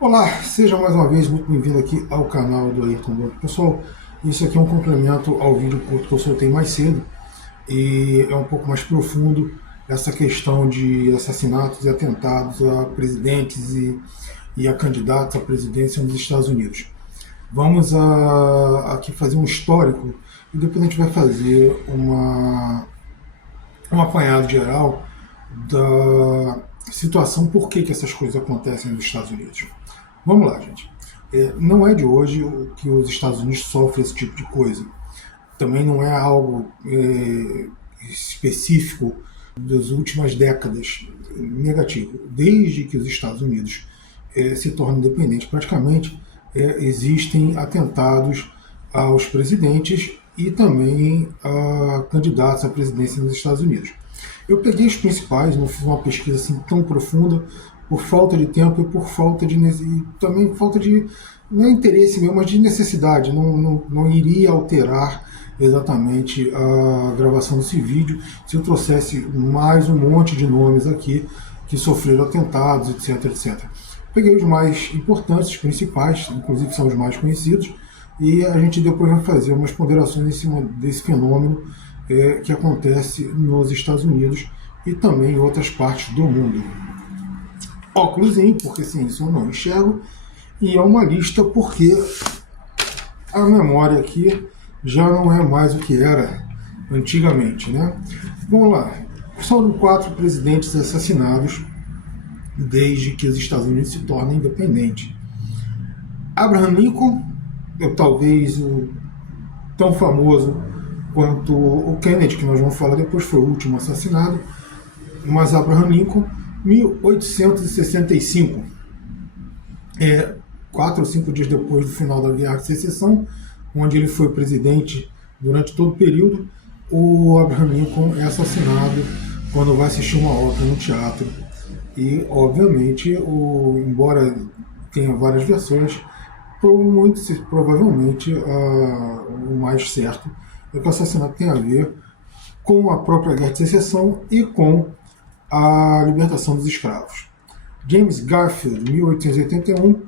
Olá, seja mais uma vez muito bem-vindo aqui ao canal do Ayrton Borg. Pessoal, isso aqui é um complemento ao vídeo curto que eu soltei mais cedo e é um pouco mais profundo essa questão de assassinatos e atentados a presidentes e a candidatos à presidência nos Estados Unidos. Vamos aqui fazer um histórico e depois a gente vai fazer um apanhado geral da situação, por que essas coisas acontecem nos Estados Unidos. Vamos lá, gente. Não é de hoje que os Estados Unidos sofrem esse tipo de coisa. Também não é algo específico das últimas décadas. Negativo. Desde que os Estados Unidos se tornam independentes, praticamente, existem atentados aos presidentes e também a candidatos à presidência nos Estados Unidos. Eu peguei os principais, não fiz uma pesquisa assim tão profunda, por falta de tempo e por falta de e também falta de não é interesse mesmo, mas de necessidade. Não iria alterar exatamente a gravação desse vídeo se eu trouxesse mais um monte de nomes aqui que sofreram atentados, etc, etc. Peguei os mais importantes, os principais, inclusive são os mais conhecidos, e a gente depois vai fazer umas ponderações em cima desse fenômeno que acontece nos Estados Unidos e também em outras partes do mundo. Óculosinho, porque sem isso eu não enxergo, e é uma lista porque a memória aqui já não é mais o que era antigamente, né? Vamos lá. São 4 presidentes assassinados desde que os Estados Unidos se tornam independentes. Abraham Lincoln, talvez o tão famoso quanto o Kennedy, que nós vamos falar depois, foi o último assassinado, mas Abraham Lincoln, 1865, 4 ou 5 dias depois do final da Guerra de Secessão, onde ele foi presidente durante todo o período, o Abraham Lincoln é assassinado quando vai assistir uma ópera no teatro. E, obviamente, embora tenha várias versões, provavelmente o mais certo é que o assassinato tem a ver com a própria Guerra de Secessão e com a libertação dos escravos. James Garfield, 1881,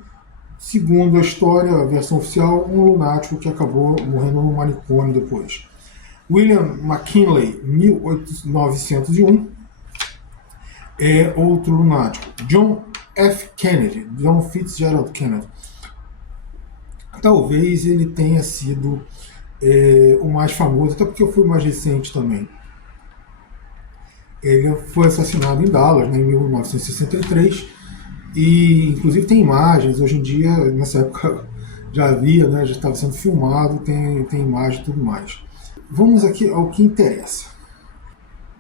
segundo a história, a versão oficial, um lunático que acabou morrendo no manicômio depois. William McKinley, 1901, é outro lunático. John F. Kennedy, John Fitzgerald Kennedy, talvez ele tenha sido o mais famoso, até porque foi o mais recente também. Ele foi assassinado em Dallas, né, em 1963, e inclusive tem imagens. Hoje em dia, nessa época já havia, né, já estava sendo filmado, tem imagem e tudo mais. Vamos aqui ao que interessa.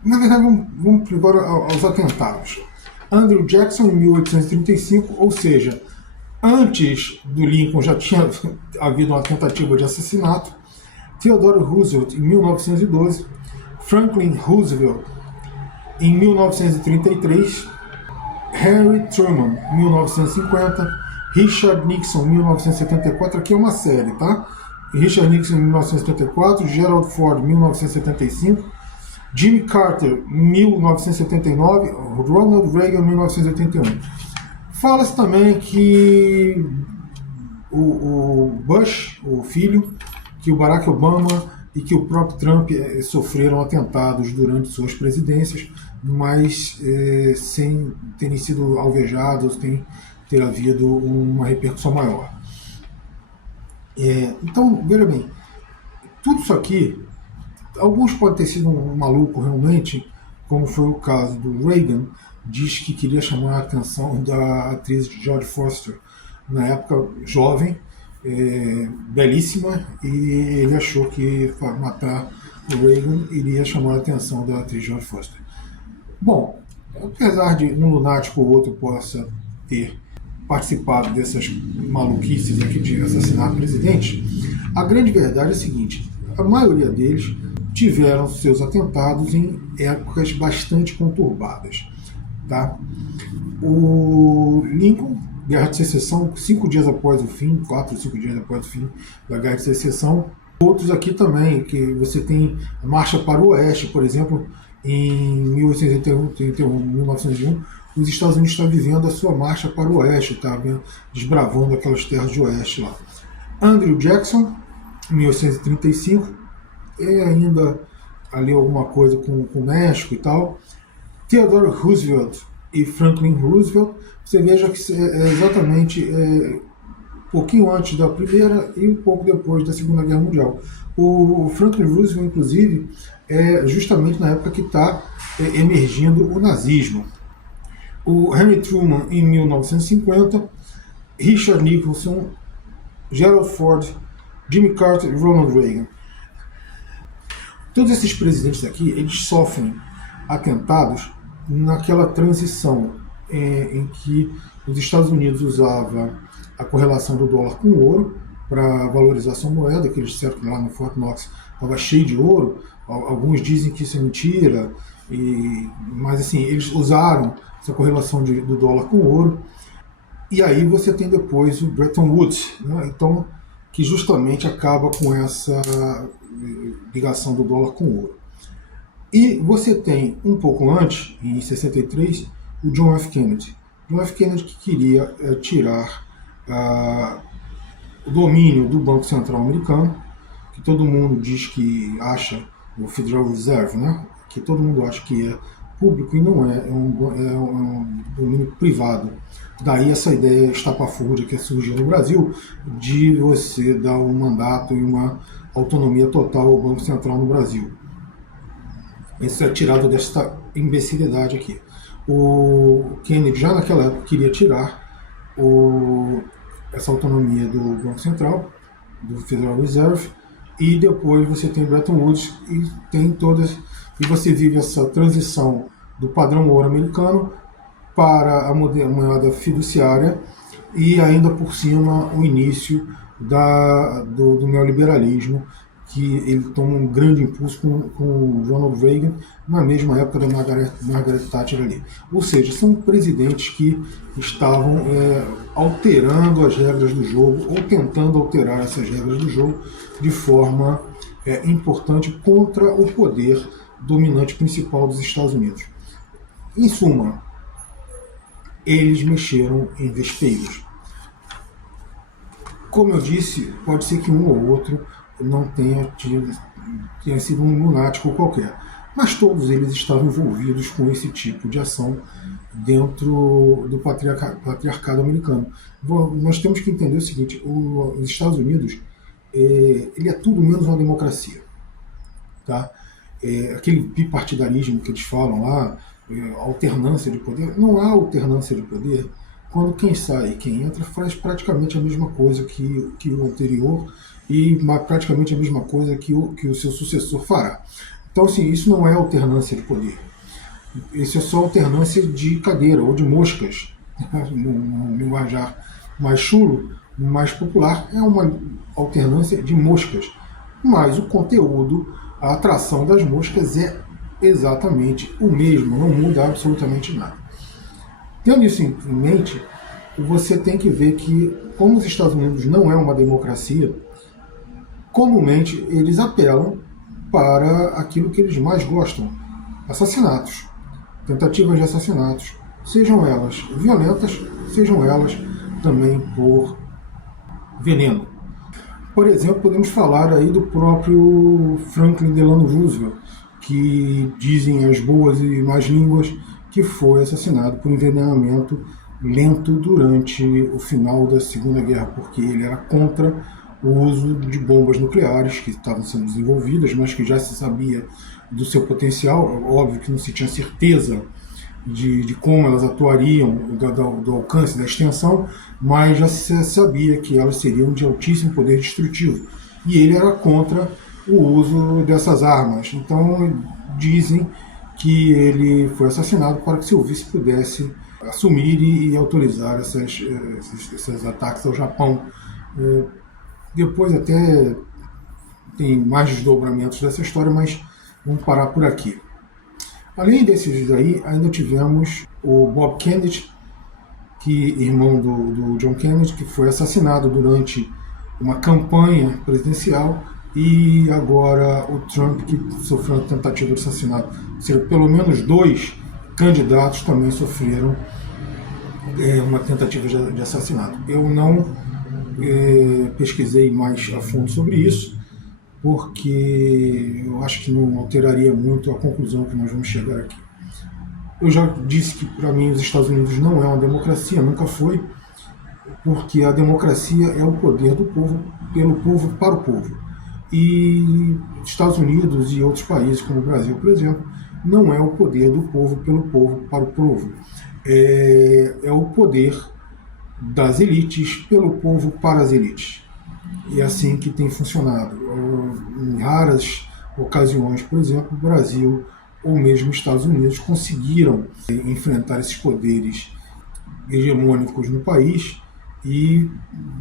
Na verdade, vamos agora aos atentados. Andrew Jackson, em 1835, ou seja, antes do Lincoln já tinha havido uma tentativa de assassinato. Theodore Roosevelt, em 1912. Franklin Roosevelt, em 1933. Harry Truman, 1950. Richard Nixon, 1974. Aqui é uma série, tá? Richard Nixon, em 1974. Gerald Ford, 1975. Jimmy Carter, 1979. Ronald Reagan, 1981. Fala-se também que o Bush, o filho, que o Barack Obama e que o próprio Trump sofreram atentados durante suas presidências, mas sem terem sido alvejados, sem ter havido uma repercussão maior. Então, veja bem, tudo isso aqui, alguns podem ter sido um maluco realmente, como foi o caso do Reagan, diz que queria chamar a atenção da atriz Jodie Foster, na época jovem, belíssima, e ele achou que matar o Reagan iria chamar a atenção da atriz Jodie Foster. Bom, apesar de um lunático ou outro possa ter participado dessas maluquices aqui de assassinar presidentes, a grande verdade é a seguinte: a maioria deles tiveram seus atentados em épocas bastante conturbadas. Tá? O Lincoln, Guerra de Secessão, 5 dias após o fim, 4 ou 5 dias após o fim da Guerra de Secessão. Outros aqui também, que você tem a Marcha para o Oeste, por exemplo, em 1831, 1901, os Estados Unidos estão vivendo a sua marcha para o oeste, tá desbravando aquelas terras de oeste lá. Andrew Jackson, 1835, ainda ali alguma coisa com o México e tal. Theodore Roosevelt e Franklin Roosevelt, você veja que é exatamente um pouquinho antes da Primeira e um pouco depois da Segunda Guerra Mundial. O Franklin Roosevelt, inclusive, é justamente na época que está emergindo o nazismo. O Henry Truman, em 1950, Richard Nixon, Gerald Ford, Jimmy Carter e Ronald Reagan. Todos esses presidentes aqui, eles sofrem atentados naquela transição em que os Estados Unidos usava a correlação do dólar com o ouro para valorização da moeda, que eles disseram que lá no Fort Knox estava cheio de ouro. Alguns dizem que isso é mentira, mas assim, eles usaram essa correlação do dólar com o ouro. E aí você tem depois o Bretton Woods, né? Então, que justamente acaba com essa ligação do dólar com o ouro. E você tem, um pouco antes, em 63, o John F. Kennedy. John F. Kennedy que queria tirar o domínio do Banco Central americano, que todo mundo diz que acha, o Federal Reserve, né? Que todo mundo acha que é público e não é um domínio privado. Daí essa ideia estapafúrdia que surgiu no Brasil de você dar um mandato e uma autonomia total ao Banco Central no Brasil. Isso é tirado desta imbecilidade aqui. O Kennedy já naquela época queria tirar essa autonomia do Banco Central, do Federal Reserve, e depois você tem Bretton Woods e tem todas, e você vive essa transição do padrão ouro americano para a moeda fiduciária e ainda por cima o início do neoliberalismo, que ele toma um grande impulso com Ronald Reagan na mesma época da Margaret Thatcher ali. Ou seja, são presidentes que estavam alterando as regras do jogo ou tentando alterar essas regras do jogo de forma importante contra o poder dominante principal dos Estados Unidos. Em suma, eles mexeram em vespeiros. Como eu disse, pode ser que um ou outro não tenha sido um lunático qualquer, mas todos eles estavam envolvidos com esse tipo de ação dentro do patriarcado americano. Nós temos que entender o seguinte: os Estados Unidos ele é tudo menos uma democracia, tá? Aquele bipartidarismo que eles falam lá, alternância de poder, não há alternância de poder quando quem sai e quem entra faz praticamente a mesma coisa que o anterior e praticamente a mesma coisa que o seu sucessor fará. Então, assim, isso não é alternância de poder. Isso é só alternância de cadeira ou de moscas. No linguajar mais chulo, mais popular, é uma alternância de moscas. Mas o conteúdo, a atração das moscas é exatamente o mesmo, não muda absolutamente nada. Tendo isso em mente, você tem que ver que, como os Estados Unidos não é uma democracia, comumente eles apelam para aquilo que eles mais gostam: assassinatos, tentativas de assassinatos, sejam elas violentas, sejam elas também por veneno. Por exemplo, podemos falar aí do próprio Franklin Delano Roosevelt, que dizem as boas e más línguas que foi assassinado por envenenamento lento durante o final da Segunda Guerra, porque ele era contra o uso de bombas nucleares que estavam sendo desenvolvidas, mas que já se sabia do seu potencial. Óbvio que não se tinha certeza de como elas atuariam, do alcance, da extensão, mas já se sabia que elas seriam de altíssimo poder destrutivo. E ele era contra o uso dessas armas. Então dizem que ele foi assassinado para que seu vice pudesse assumir e autorizar esses ataques ao Japão. Depois até tem mais desdobramentos dessa história, mas vamos parar por aqui. Além desses aí, ainda tivemos o Bob Kennedy, irmão do John Kennedy, que foi assassinado durante uma campanha presidencial, e agora o Trump, que sofreu uma tentativa de assassinato. Ou seja, pelo menos 2 candidatos também sofreram uma tentativa de assassinato. Eu não pesquisei mais a fundo sobre isso, porque eu acho que não alteraria muito a conclusão que nós vamos chegar aqui. Eu já disse que, para mim, os Estados Unidos não é uma democracia, nunca foi, porque a democracia é o poder do povo, pelo povo, para o povo. E Estados Unidos e outros países, como o Brasil, por exemplo, não é o poder do povo, pelo povo, para o povo. É o poder das elites, pelo povo, para as elites. E é assim que tem funcionado. Em raras ocasiões, por exemplo, o Brasil ou mesmo Estados Unidos conseguiram enfrentar esses poderes hegemônicos no país e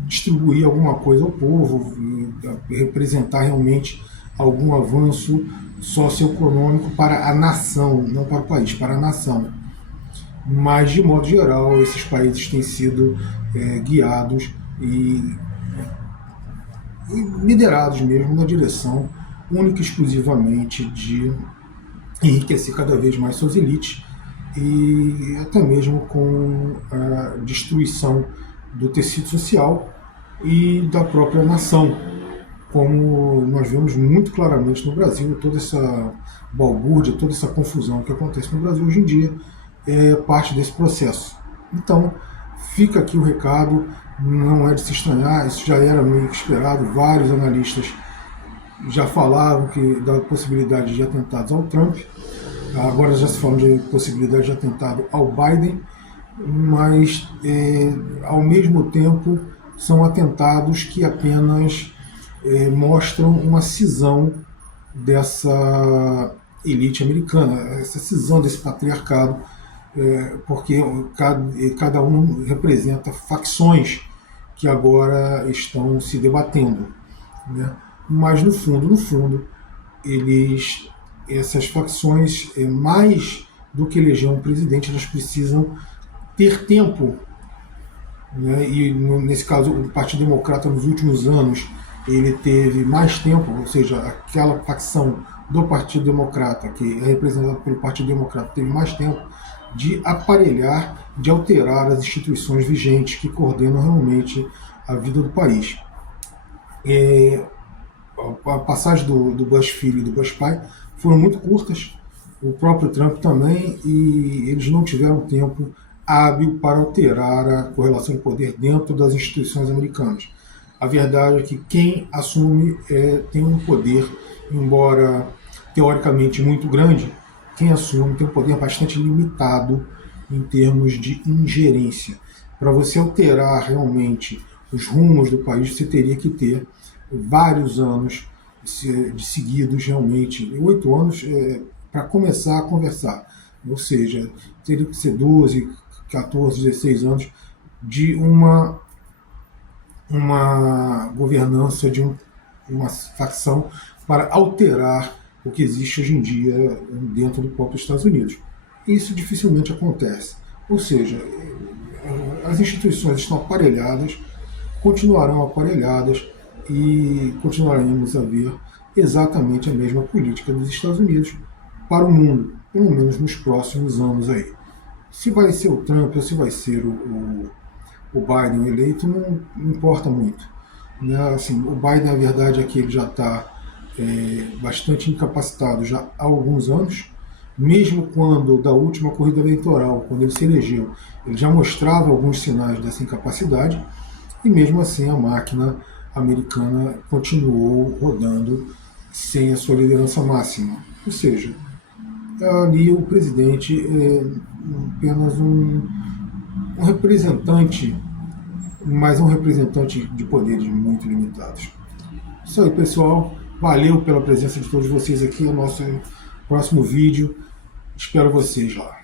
distribuir alguma coisa ao povo, representar realmente algum avanço socioeconômico para a nação, não para o país, para a nação. Mas, de modo geral, esses países têm sido guiados e liderados mesmo na direção única e exclusivamente de enriquecer cada vez mais suas elites e até mesmo com a destruição do tecido social e da própria nação, como nós vemos muito claramente no Brasil. Toda essa balbúrdia, toda essa confusão que acontece no Brasil hoje em dia é parte desse processo. Então, fica aqui o recado, não é de se estranhar, isso já era meio que esperado, vários analistas já falavam da possibilidade de atentados ao Trump, agora já se fala de possibilidade de atentado ao Biden, mas ao mesmo tempo são atentados que apenas mostram uma cisão dessa elite americana, essa cisão desse patriarcado, porque cada um representa facções que agora estão se debatendo, né? Mas no fundo, essas facções, mais do que eleger um presidente, elas precisam ter tempo, né? E nesse caso o Partido Democrata nos últimos anos ele teve mais tempo, ou seja, aquela facção do Partido Democrata, que é representada pelo Partido Democrata, teve mais tempo de aparelhar, de alterar as instituições vigentes que coordenam realmente a vida do país. A passagem do Bush filho e do Bush pai foram muito curtas, o próprio Trump também, e eles não tiveram tempo hábil para alterar a correlação de poder dentro das instituições americanas. A verdade é que quem assume tem um poder, embora teoricamente muito grande, quem assume tem um poder bastante limitado em termos de ingerência. Para você alterar realmente os rumos do país, você teria que ter vários anos de seguidos, realmente, 8 anos para começar a conversar. Ou seja, teria que ser 12, 14, 16 anos de uma governança de uma facção para alterar o que existe hoje em dia dentro do próprio Estados Unidos. Isso dificilmente acontece. Ou seja, as instituições estão aparelhadas, continuarão aparelhadas e continuaremos a ver exatamente a mesma política dos Estados Unidos para o mundo, pelo menos nos próximos anos aí. Se vai ser o Trump ou se vai ser o Biden eleito, não importa muito, né? Assim, o Biden, a verdade é que ele já está bastante incapacitado já há alguns anos, mesmo quando da última corrida eleitoral, quando ele se elegeu, ele já mostrava alguns sinais dessa incapacidade, e mesmo assim a máquina americana continuou rodando sem a sua liderança máxima. Ou seja, ali o presidente é apenas um representante, mas um representante de poderes muito limitados. Isso aí, pessoal. Valeu pela presença de todos vocês aqui no nosso próximo vídeo. Espero vocês lá.